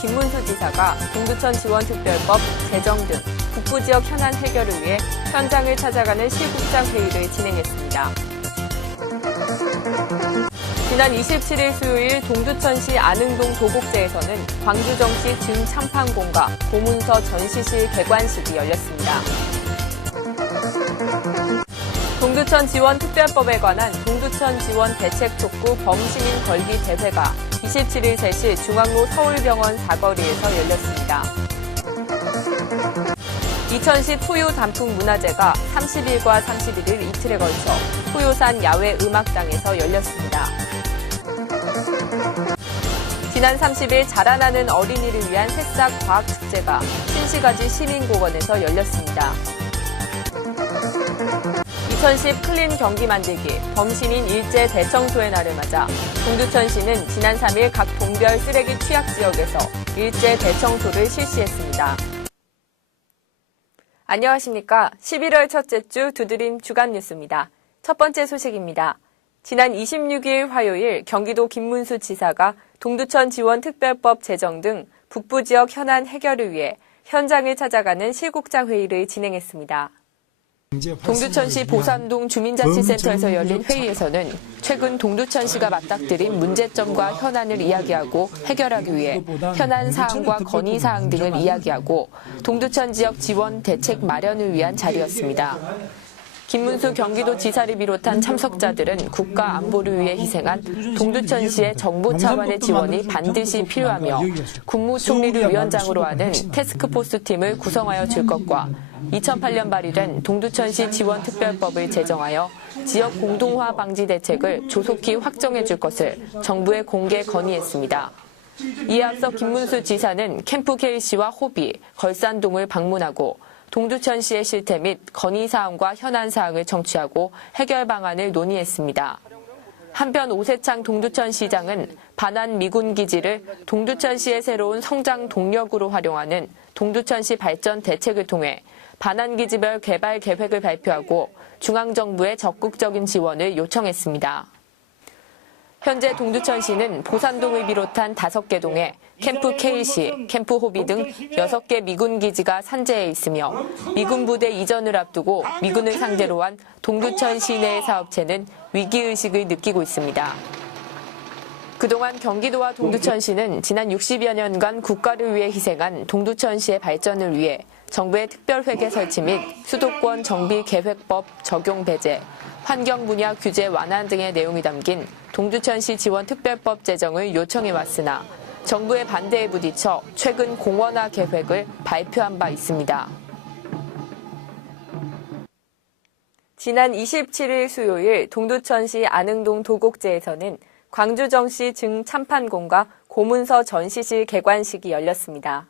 김문수 지사가 동두천지원특별법 제정 등 북부지역 현안 해결을 위해 현장을 찾아가는 실국장 회의를 진행했습니다. 지난 27일 수요일 동두천시 안흥동 도곡제에서는 광주정시 증참판공과 고문서 전시실 개관식이 열렸습니다. 동두천지원특별법에 관한 동두천지원대책촉구 범시민 걸기 대회가 27일 3시 중앙로 서울병원 사거리에서 열렸습니다. 이천시 토요 단풍 문화제가 30일과 31일 이틀에 걸쳐 토요산 야외 음악당에서 열렸습니다. 지난 30일 자라나는 어린이를 위한 새싹 과학축제가 신시가지 시민공원에서 열렸습니다. 2010 클린 경기 만들기 범시민 일제 대청소의 날을 맞아 동두천시는 지난 3일 각 동별 쓰레기 취약 지역에서 일제 대청소를 실시했습니다. 안녕하십니까. 11월 첫째 주 두드림 주간 뉴스입니다. 첫 번째 소식입니다. 지난 26일 화요일 경기도 김문수 지사가 동두천 지원특별법 제정 등 북부 지역 현안 해결을 위해 현장을 찾아가는 실국장 회의를 진행했습니다. 동두천시 보산동 주민자치센터에서 열린 회의에서는 최근 동두천시가 맞닥뜨린 문제점과 현안을 이야기하고 해결하기 위해 현안 사항과 건의 사항 등을 이야기하고 동두천 지역 지원 대책 마련을 위한 자리였습니다. 김문수 경기도지사를 비롯한 참석자들은 국가 안보를 위해 희생한 동두천시의 정보 차원의 지원이 반드시 필요하며 국무총리를 위원장으로 하는 태스크포스 팀을 구성하여 줄 것과 2008년 발의된 동두천시 지원특별법을 제정하여 지역 공동화 방지 대책을 조속히 확정해 줄 것을 정부에 공개 건의했습니다. 이에 앞서 김문수 지사는 캠프 KC와 호비, 걸산동을 방문하고 동두천시의 실태 및 건의사항과 현안사항을 청취하고 해결 방안을 논의했습니다. 한편 오세창 동두천시장은 반환 미군기지를 동두천시의 새로운 성장 동력으로 활용하는 동두천시 발전 대책을 통해 반환기지별 개발 계획을 발표하고 중앙정부의 적극적인 지원을 요청했습니다. 현재 동두천시는 보산동을 비롯한 5개 동에 캠프 KC, 캠프 호비 등 6개 미군 기지가 산재해 있으며 미군 부대 이전을 앞두고 미군을 상대로 한 동두천 시내의 사업체는 위기의식을 느끼고 있습니다. 그동안 경기도와 동두천시는 지난 60여 년간 국가를 위해 희생한 동두천시의 발전을 위해 정부의 특별회계 설치 및 수도권 정비 계획법 적용 배제, 환경 분야 규제 완화 등의 내용이 담긴 동두천시 지원특별법 제정을 요청해왔으나 정부의 반대에 부딪혀 최근 공원화 계획을 발표한 바 있습니다. 지난 27일 수요일 동두천시 안흥동 도곡제에서는 광주정시 증참판공과 고문서 전시실 개관식이 열렸습니다.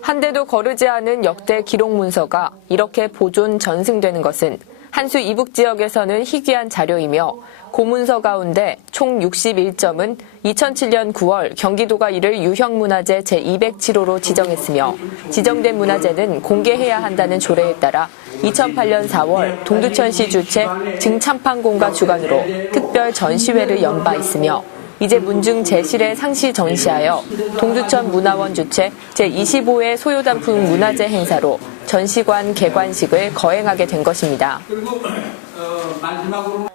한 대도 거르지 않은 역대 기록 문서가 이렇게 보존 전승되는 것은 한수 이북 지역에서는 희귀한 자료이며 고문서 가운데 총 61점은 2007년 9월 경기도가 이를 유형문화재 제207호로 지정했으며 지정된 문화재는 공개해야 한다는 조례에 따라 2008년 4월 동두천시 주최 증참판공과 주관으로 특별 전시회를 연 바 있으며 이제 문중 제7회 상시 전시하여 동두천 문화원 주최 제25회 소요단품 문화재 행사로 전시관 개관식을 거행하게 된 것입니다.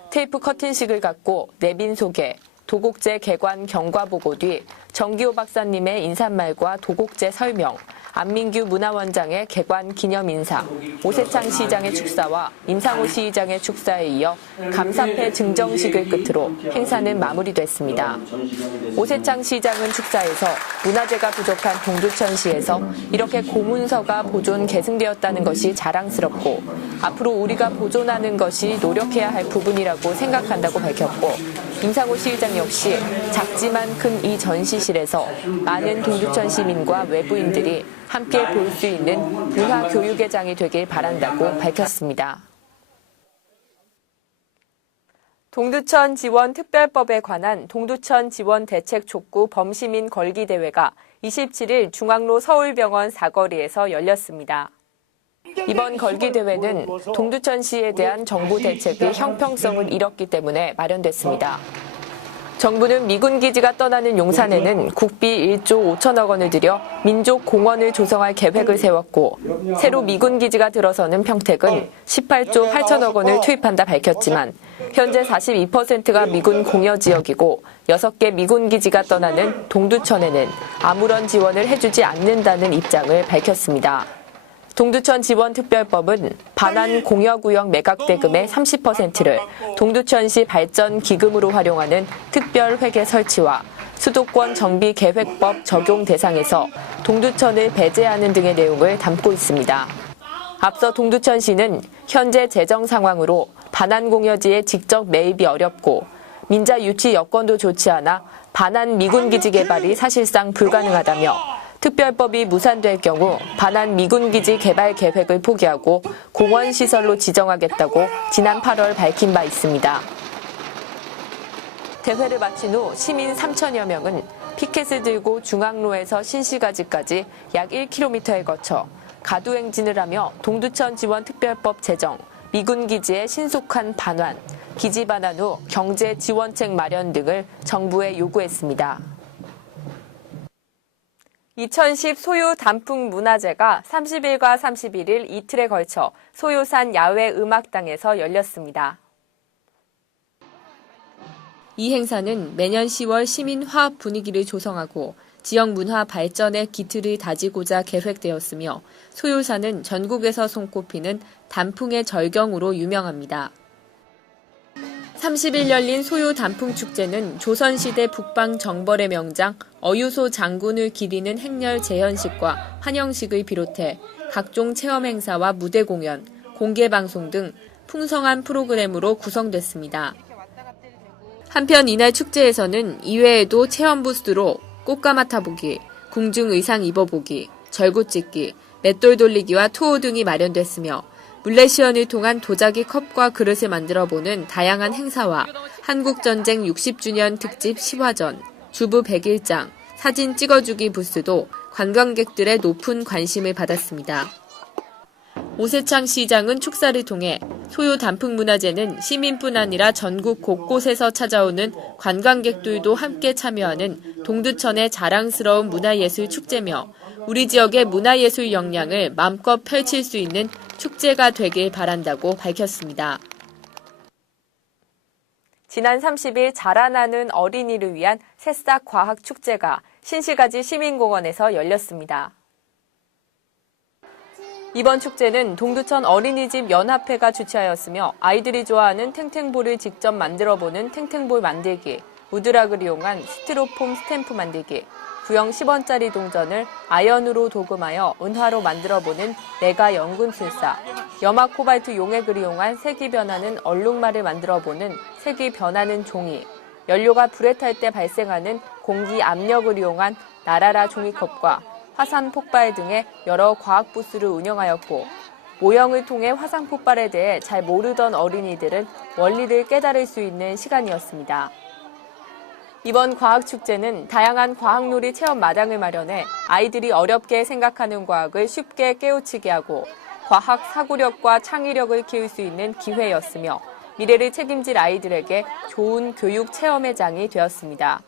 테이프 커튼식을 갖고 내빈 소개, 도곡제 개관 경과보고 뒤 정기호 박사님의 인사말과 도곡제 설명, 안민규 문화원장의 개관 기념 인사, 오세창 시장의 축사와 임상호 시장의 축사에 이어 감사패 증정식을 끝으로 행사는 마무리됐습니다. 오세창 시장은 축사에서 문화재가 부족한 동두천시에서 이렇게 고문서가 보존 계승되었다는 것이 자랑스럽고 앞으로 우리가 보존하는 것이 노력해야 할 부분이라고 생각한다고 밝혔고 임상호 시장 역시 작지만 큰 이 전시실에서 많은 동두천 시민과 외부인들이 함께 볼 수 있는 문화교육의 장이 되길 바란다고 밝혔습니다. 동두천 지원 특별법에 관한 동두천 지원 대책 촉구 범시민 걸기 대회가 27일 중앙로 서울병원 사거리에서 열렸습니다. 이번 걸기 대회는 동두천시에 대한 정부 대책이 형평성을 잃었기 때문에 마련됐습니다. 정부는 미군 기지가 떠나는 용산에는 국비 1조 5천억 원을 들여 민족공원을 조성할 계획을 세웠고 새로 미군 기지가 들어서는 평택은 18조 8천억 원을 투입한다 밝혔지만 현재 42%가 미군 공여 지역이고 6개 미군 기지가 떠나는 동두천에는 아무런 지원을 해주지 않는다는 입장을 밝혔습니다. 동두천 지원특별법은 반환 공여구역 매각대금의 30%를 동두천시 발전기금으로 활용하는 특별회계 설치와 수도권 정비계획법 적용 대상에서 동두천을 배제하는 등의 내용을 담고 있습니다. 앞서 동두천시는 현재 재정 상황으로 반환 공여지의 직접 매입이 어렵고 민자 유치 여건도 좋지 않아 반환 미군기지 개발이 사실상 불가능하다며 특별법이 무산될 경우 반환 미군기지 개발 계획을 포기하고 공원시설로 지정하겠다고 지난 8월 밝힌 바 있습니다. 대회를 마친 후 시민 3천여 명은 피켓을 들고 중앙로에서 신시가지까지 약 1km에 거쳐 가두행진을 하며 동두천 지원 특별법 제정, 미군기지의 신속한 반환, 기지 반환 후 경제 지원책 마련 등을 정부에 요구했습니다. 2010 소요 단풍 문화제가 30일과 31일 이틀에 걸쳐 소요산 야외 음악당에서 열렸습니다. 이 행사는 매년 10월 시민 화합 분위기를 조성하고 지역 문화 발전의 기틀을 다지고자 계획되었으며 소요산은 전국에서 손꼽히는 단풍의 절경으로 유명합니다. 30일 열린 소요 단풍축제는 조선시대 북방 정벌의 명장 어유소 장군을 기리는 행렬 재현식과 환영식을 비롯해 각종 체험 행사와 무대 공연, 공개 방송 등 풍성한 프로그램으로 구성됐습니다. 한편 이날 축제에서는 이외에도 체험 부스로 꽃가마 타보기, 궁중 의상 입어보기, 절구 찍기, 맷돌 돌리기와 투어 등이 마련됐으며 물레 시연을 통한 도자기 컵과 그릇을 만들어보는 다양한 행사와 한국전쟁 60주년 특집 시화전, 주부 100일장, 사진 찍어주기 부스도 관광객들의 높은 관심을 받았습니다. 오세창 시장은 축사를 통해 소요 단풍문화제는 시민뿐 아니라 전국 곳곳에서 찾아오는 관광객들도 함께 참여하는 동두천의 자랑스러운 문화예술 축제며 우리 지역의 문화예술 역량을 마음껏 펼칠 수 있는 축제가 되길 바란다고 밝혔습니다. 지난 30일 자라나는 어린이를 위한 새싹 과학 축제가 신시가지 시민공원에서 열렸습니다. 이번 축제는 동두천 어린이집 연합회가 주최하였으며 아이들이 좋아하는 탱탱볼을 직접 만들어보는 탱탱볼 만들기, 우드락을 이용한 스티로폼 스탬프 만들기, 구형 10원짜리 동전을 아연으로 도금하여 은화로 만들어보는 내가 연금술사, 염화 코발트 용액을 이용한 색이 변하는 얼룩말을 만들어보는 색이 변하는 종이, 연료가 불에 탈 때 발생하는 공기 압력을 이용한 나라라 종이컵과 화산 폭발 등의 여러 과학 부스를 운영하였고 모형을 통해 화산 폭발에 대해 잘 모르던 어린이들은 원리를 깨달을 수 있는 시간이었습니다. 이번 과학축제는 다양한 과학놀이 체험 마당을 마련해 아이들이 어렵게 생각하는 과학을 쉽게 깨우치게 하고 과학 사고력과 창의력을 키울 수 있는 기회였으며 미래를 책임질 아이들에게 좋은 교육 체험의 장이 되었습니다.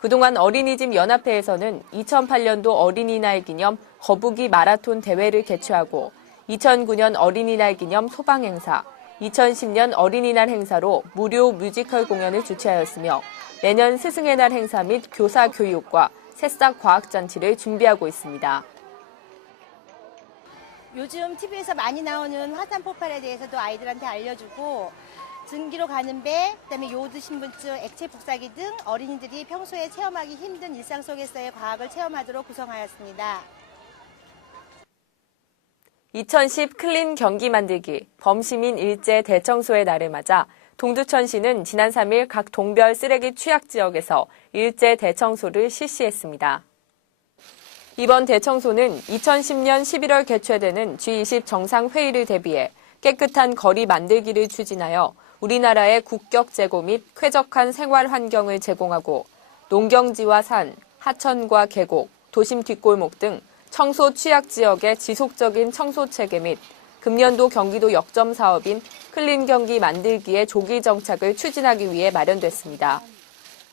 그동안 어린이집 연합회에서는 2008년도 어린이날 기념 거북이 마라톤 대회를 개최하고 2009년 어린이날 기념 소방 행사, 2010년 어린이날 행사로 무료 뮤지컬 공연을 주최하였으며 내년 스승의 날 행사 및 교사 교육과 새싹 과학잔치를 준비하고 있습니다. 요즘 TV에서 많이 나오는 화산 폭발에 대해서도 아이들한테 알려주고 증기로 가는 배, 그다음에 요드 신분증, 액체 복사기 등 어린이들이 평소에 체험하기 힘든 일상 속에서의 과학을 체험하도록 구성하였습니다. 2010 클린 경기 만들기 범시민 일제 대청소의 날을 맞아 동두천시는 지난 3일 각 동별 쓰레기 취약 지역에서 일제 대청소를 실시했습니다. 이번 대청소는 2010년 11월 개최되는 G20 정상회의를 대비해 깨끗한 거리 만들기를 추진하여 우리나라의 국격 제고 및 쾌적한 생활 환경을 제공하고 농경지와 산, 하천과 계곡, 도심 뒷골목 등 청소 취약 지역의 지속적인 청소 체계 및 금년도 경기도 역점 사업인 클린 경기 만들기의 조기 정착을 추진하기 위해 마련됐습니다.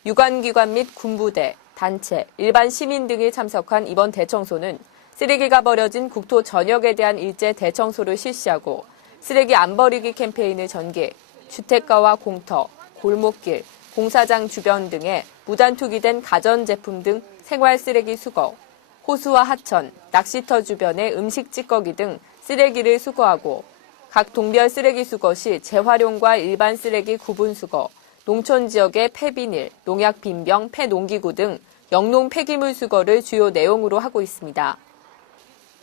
유관기관 및 군부대, 단체, 일반 시민 등이 참석한 이번 대청소는 쓰레기가 버려진 국토 전역에 대한 일제 대청소를 실시하고 쓰레기 안 버리기 캠페인을 전개, 주택가와 공터, 골목길, 공사장 주변 등에 무단 투기된 가전제품 등 생활 쓰레기 수거, 호수와 하천, 낚시터 주변의 음식 찌꺼기 등 쓰레기를 수거하고 각 동별 쓰레기 수거 시 재활용과 일반 쓰레기 구분 수거, 농촌 지역의 폐비닐, 농약 빈병, 폐농기구 등 영농 폐기물 수거를 주요 내용으로 하고 있습니다.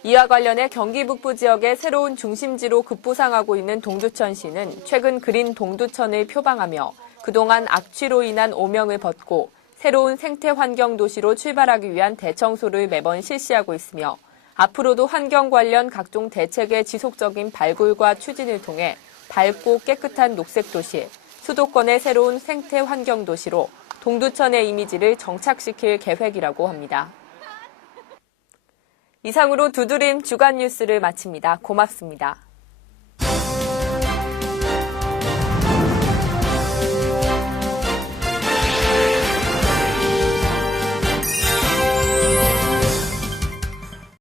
이와 관련해 경기 북부 지역의 새로운 중심지로 급부상하고 있는 동두천시는 최근 그린 동두천을 표방하며 그동안 악취로 인한 오명을 벗고 새로운 생태환경 도시로 출발하기 위한 대청소를 매번 실시하고 있으며 앞으로도 환경 관련 각종 대책의 지속적인 발굴과 추진을 통해 밝고 깨끗한 녹색 도시, 수도권의 새로운 생태환경 도시로 동두천의 이미지를 정착시킬 계획이라고 합니다. 이상으로 두드림 주간 뉴스를 마칩니다. 고맙습니다.